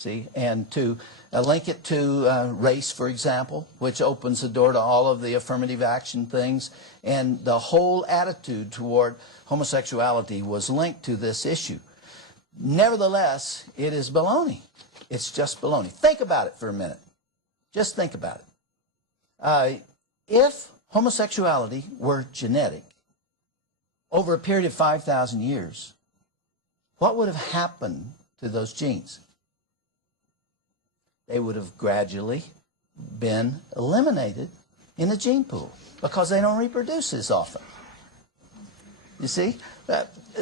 See, and to link it to race, for example, which opens the door to all of the affirmative action things, and the whole attitude toward homosexuality was linked to this issue. Nevertheless, it is baloney. It's just baloney. Think about it for a minute. Just think about it. If homosexuality were genetic, over a period of 5,000 years, what would have happened to those genes? They would have gradually been eliminated in the gene pool because they don't reproduce as often. You see?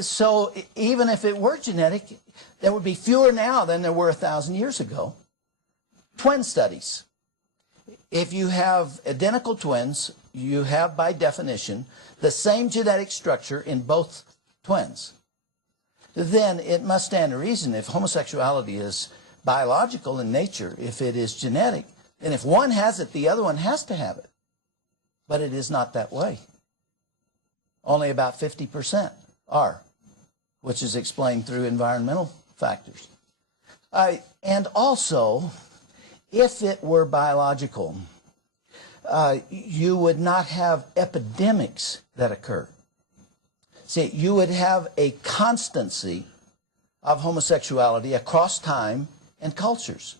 So even if it were genetic, there would be fewer now than there were 1,000 years ago. Twin studies. If you have identical twins, you have by definition the same genetic structure in both twins. Then it must stand to reason if homosexuality is biological in nature, if it is genetic, then if one has it, the other one has to have it. But it is not that way. Only about 50% are, which is explained through environmental factors. And also, if it were biological, you would not have epidemics that occur. See, you would have a constancy of homosexuality across time and cultures.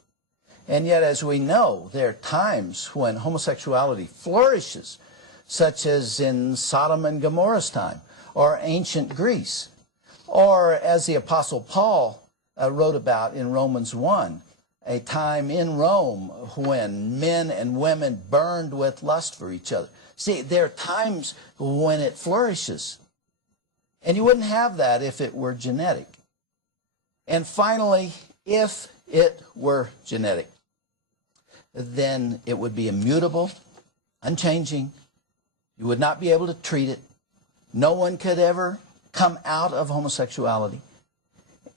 And yet, as we know, there are times when homosexuality flourishes, such as in Sodom and Gomorrah's time, or ancient Greece, or as the Apostle Paul wrote about in Romans 1, a time in Rome when men and women burned with lust for each other. See, there are times when it flourishes. And you wouldn't have that if it were genetic. And finally, if it were genetic, then it would be immutable, unchanging. You would not be able to treat it. No one could ever come out of homosexuality.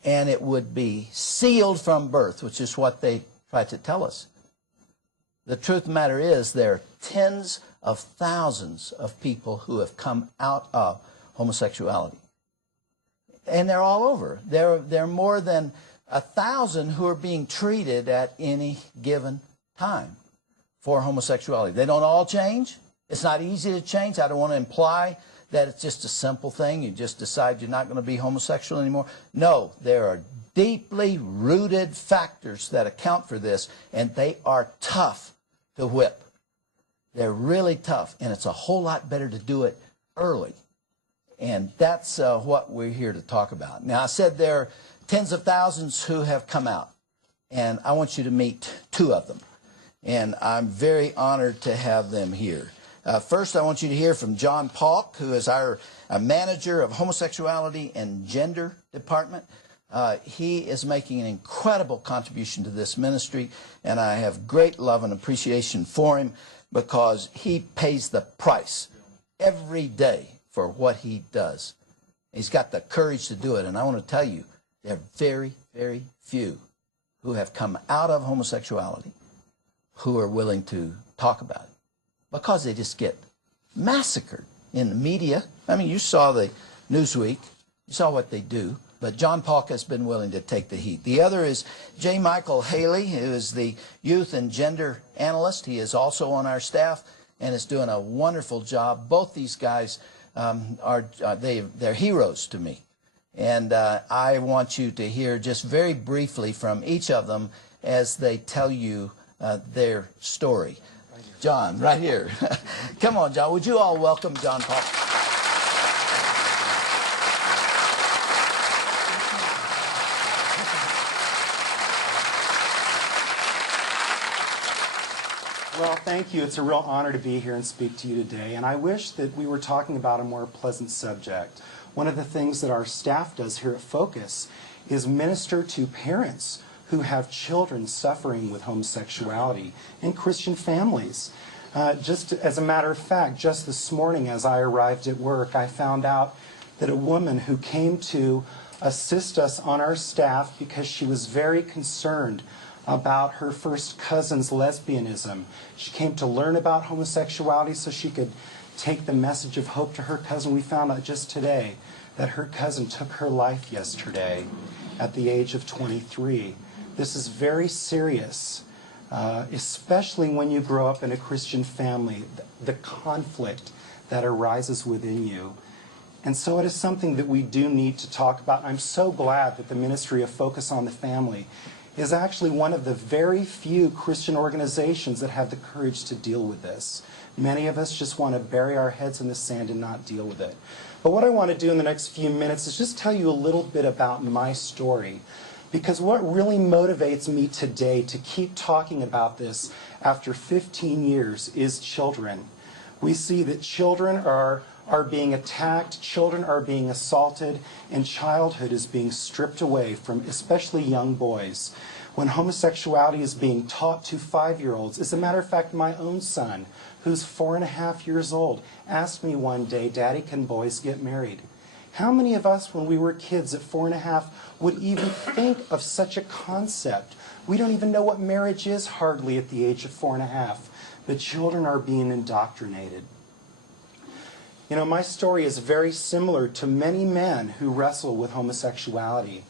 And it would be sealed from birth, which is what they try to tell us. The truth of the matter is there are tens of thousands of people who have come out of homosexuality. And they're all over. There are more than 1,000 who are being treated at any given time for homosexuality. They don't all change. It's not easy to change. I don't want to imply that it's just a simple thing. You just decide you're not going to be homosexual anymore. No, there are deeply rooted factors that account for this, and they are tough to whip. They're really tough, and it's a whole lot better to do it early. And that's what we're here to talk about. Now, I said there are tens of thousands who have come out, and I want you to meet two of them. And I'm very honored to have them here. First, I want you to hear from John Paulk, who is our manager of homosexuality and gender department. He is making an incredible contribution to this ministry, and I have great love and appreciation for him because he pays the price every day for what he does. He's got the courage to do it, and I want to tell you, there are very, very few who have come out of homosexuality who are willing to talk about it because they just get massacred in the media. I mean, you saw the Newsweek, you saw what they do, but John Paulk has been willing to take the heat. The other is J. Michael Haley, who is the youth and gender analyst. He is also on our staff and is doing a wonderful job. Both these guys they're heroes to me. And I want you to hear just very briefly from each of them as they tell you their story. John, right here. Come on, John. Would you all welcome John Paulk? Well, thank you. It's a real honor to be here and speak to you today. And I wish that we were talking about a more pleasant subject. One of the things that our staff does here at Focus is minister to parents who have children suffering with homosexuality in Christian families. Just as a matter of fact, just this morning as I arrived at work, I found out that a woman who came to assist us on our staff because she was very concerned about her first cousin's lesbianism. She came to learn about homosexuality so she could take the message of hope to her cousin. We found out just today that her cousin took her life yesterday at the age of 23. This is very serious, especially when you grow up in a Christian family, the conflict that arises within you. And so it is something that we do need to talk about. I'm so glad that the Ministry of Focus on the Family is actually one of the very few Christian organizations that have the courage to deal with this. Many of us just want to bury our heads in the sand and not deal with it. But what I want to do in the next few minutes is just tell you a little bit about my story. Because what really motivates me today to keep talking about this after 15 years is children. We see that children are being attacked, children are being assaulted, and childhood is being stripped away from especially young boys. When homosexuality is being taught to 5-year-olds, as a matter of fact, my own son, who's 4.5 years old, asked me one day, "Daddy, can boys get married?" How many of us, when we were kids at 4.5, would even think of such a concept? We don't even know what marriage is hardly at the age of 4.5, but children are being indoctrinated. You know, my story is very similar to many men who wrestle with homosexuality.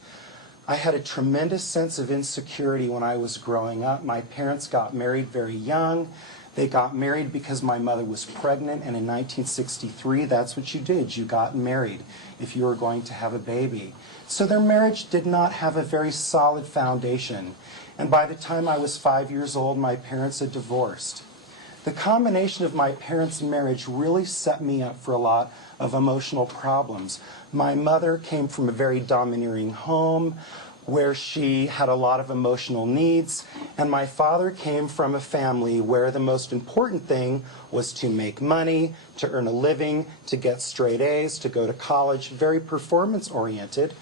I had a tremendous sense of insecurity when I was growing up. My parents got married very young. They got married because my mother was pregnant, and in 1963, that's what you did. You got married if you were going to have a baby. So their marriage did not have a very solid foundation. And by the time I was 5 years old, my parents had divorced. The combination of my parents' marriage really set me up for a lot of emotional problems. My mother came from a very domineering home where she had a lot of emotional needs, and my father came from a family where the most important thing was to make money, to earn a living, to get straight A's, to go to college, very performance-oriented.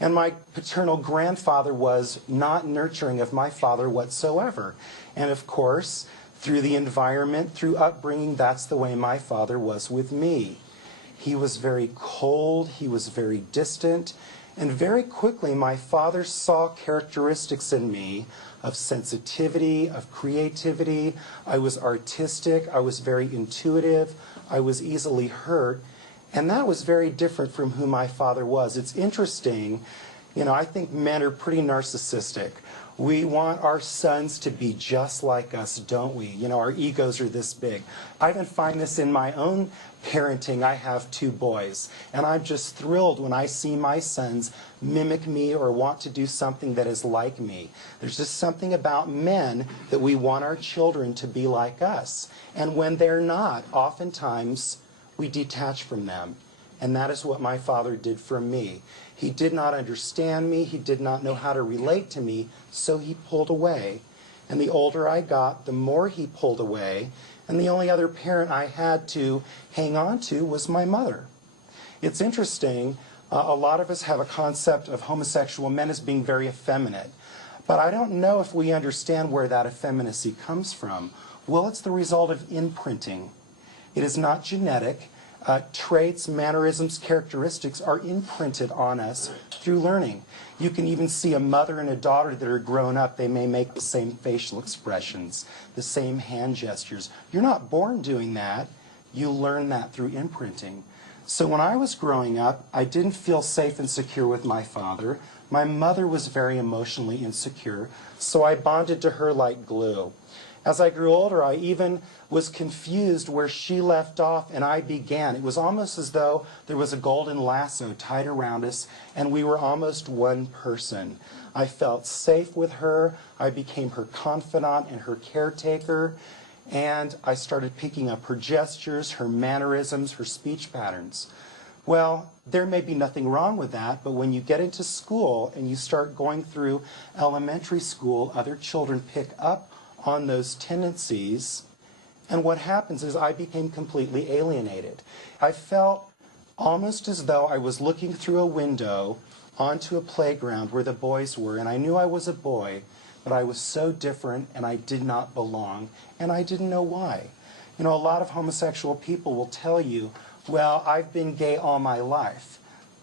And my paternal grandfather was not nurturing of my father whatsoever. And of course, through the environment, through upbringing, that's the way my father was with me. He was very cold, he was very distant, and very quickly my father saw characteristics in me of sensitivity, of creativity. I was artistic, I was very intuitive, I was easily hurt, and that was very different from who my father was. It's interesting, you know, I think men are pretty narcissistic. We want our sons to be just like us, don't we? You know, our egos are this big. I even find this in my own parenting. I have 2 boys, and I'm just thrilled when I see my sons mimic me or want to do something that is like me. There's just something about men that we want our children to be like us. And when they're not, oftentimes we detach from them. And that is what my father did for me. He did not understand me. He did not know how to relate to me, so he pulled away. And the older I got, the more he pulled away. And the only other parent I had to hang on to was my mother. It's interesting, a lot of us have a concept of homosexual men as being very effeminate. But I don't know if we understand where that effeminacy comes from. Well, it's the result of imprinting. It is not genetic. Traits, mannerisms, characteristics are imprinted on us through learning. You can even see a mother and a daughter that are grown up. They may make the same facial expressions, the same hand gestures. You're not born doing that. You learn that through imprinting. So when I was growing up, I didn't feel safe and secure with my father. My mother was very emotionally insecure, so I bonded to her like glue. As I grew older, I even was confused where she left off and I began. It was almost as though there was a golden lasso tied around us and we were almost one person. I felt safe with her. I became her confidant and her caretaker. And I started picking up her gestures, her mannerisms, her speech patterns. Well, there may be nothing wrong with that, but when you get into school and you start going through elementary school, other children pick up on those tendencies, and what happens is I became completely alienated. I felt almost as though I was looking through a window onto a playground where the boys were, and I knew I was a boy, but I was so different and I did not belong, and I didn't know why. You know, a lot of homosexual people will tell you, well, I've been gay all my life.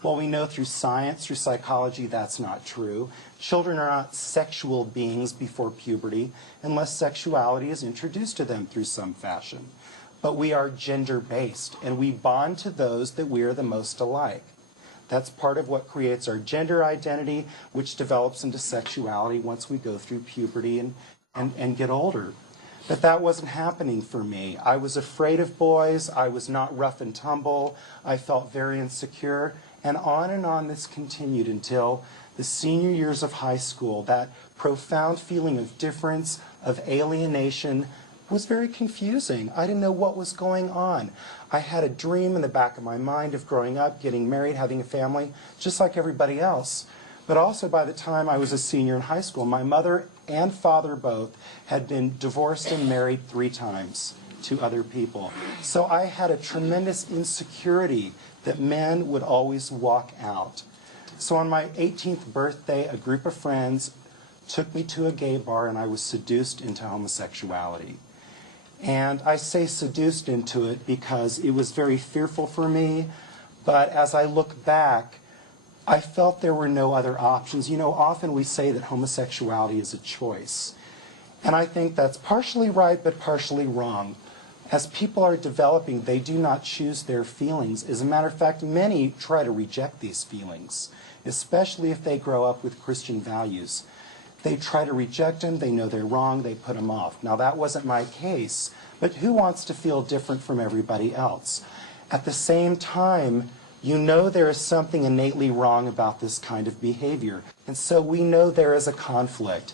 Well, we know through science, through psychology, that's not true. Children are not sexual beings before puberty unless sexuality is introduced to them through some fashion. But we are gender-based, and we bond to those that we are the most alike. That's part of what creates our gender identity, which develops into sexuality once we go through puberty and get older. But that wasn't happening for me. I was afraid of boys. I was not rough and tumble. I felt very insecure. And on this continued until the senior years of high school. That profound feeling of difference, of alienation, was very confusing. I didn't know what was going on. I had a dream in the back of my mind of growing up, getting married, having a family, just like everybody else. But also by the time I was a senior in high school, my mother and father both had been divorced and married 3 times to other people. So I had a tremendous insecurity that men would always walk out. So on my 18th birthday, a group of friends took me to a gay bar and I was seduced into homosexuality. And I say seduced into it because it was very fearful for me, but as I look back, I felt there were no other options. You know, often we say that homosexuality is a choice. And I think that's partially right, but partially wrong. As people are developing, they do not choose their feelings. As a matter of fact, many try to reject these feelings, especially if they grow up with Christian values. They try to reject them, they know they're wrong, they put them off. Now that wasn't my case, but who wants to feel different from everybody else? At the same time, you know there is something innately wrong about this kind of behavior. And so we know there is a conflict.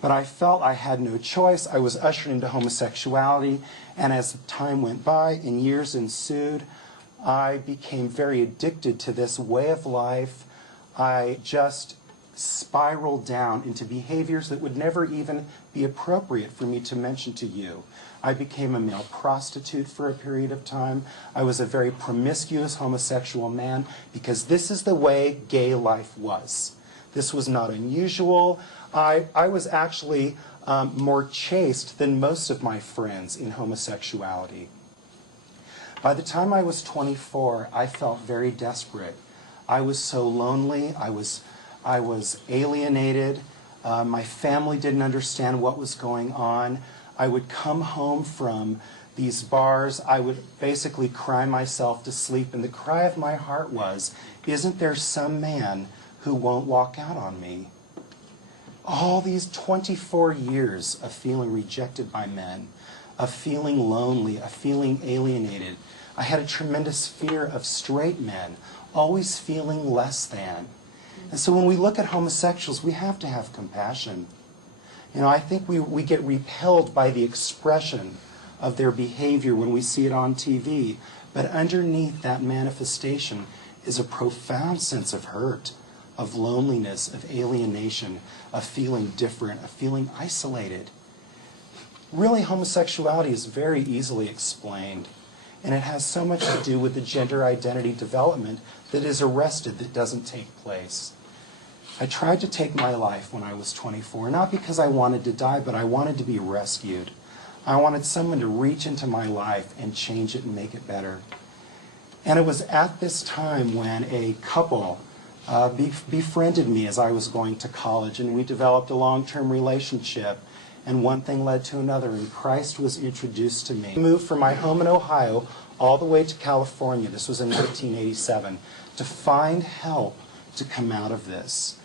But I felt I had no choice. I was ushered into homosexuality, and as time went by and years ensued, I became very addicted to this way of life. I just spiraled down into behaviors that would never even be appropriate for me to mention to you. I became a male prostitute for a period of time. I was a very promiscuous homosexual man because this is the way gay life was. This was not unusual. I was actually more chaste than most of my friends in homosexuality. By the time I was 24, I felt very desperate. I was so lonely. I was alienated. My family didn't understand what was going on. I would come home from these bars. I would basically cry myself to sleep, and the cry of my heart was, isn't there some man who won't walk out on me? All these 24 years of feeling rejected by men, of feeling lonely, of feeling alienated. I had a tremendous fear of straight men, always feeling less than. And so when we look at homosexuals, we have to have compassion. You know, I think we get repelled by the expression of their behavior when we see it on TV. But underneath that manifestation is a profound sense of hurt, of loneliness, of alienation, of feeling different, of feeling isolated. Really, homosexuality is very easily explained. And it has so much to do with the gender identity development that is arrested, that doesn't take place. I tried to take my life when I was 24, not because I wanted to die, but I wanted to be rescued. I wanted someone to reach into my life and change it and make it better. And it was at this time when a couple befriended me as I was going to college, and we developed a long-term relationship, and one thing led to another, and Christ was introduced to me. I moved from my home in Ohio all the way to California, this was in 1987, to find help to come out of this.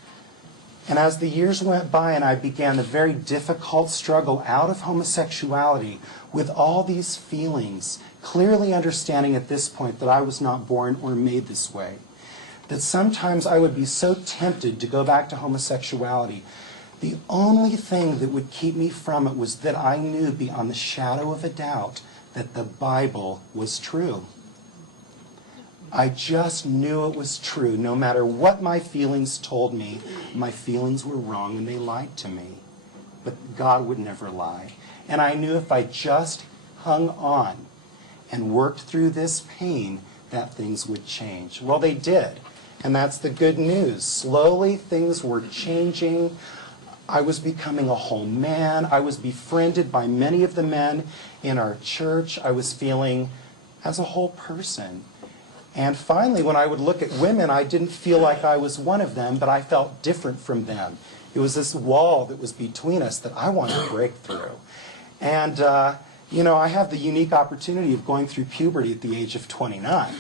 And as the years went by and I began the very difficult struggle out of homosexuality with all these feelings, clearly understanding at this point that I was not born or made this way, that sometimes I would be so tempted to go back to homosexuality, the only thing that would keep me from it was that I knew beyond the shadow of a doubt that the Bible was true. I just knew it was true. No matter what my feelings told me, my feelings were wrong and they lied to me. But God would never lie. And I knew if I just hung on and worked through this pain, that things would change. Well, they did. And that's the good news. Slowly, things were changing. I was becoming a whole man. I was befriended by many of the men in our church. I was feeling as a whole person. And finally, when I would look at women, I didn't feel like I was one of them, but I felt different from them. It was this wall that was between us that I wanted to break through. And, you know, I have the unique opportunity of going through puberty at the age of 29.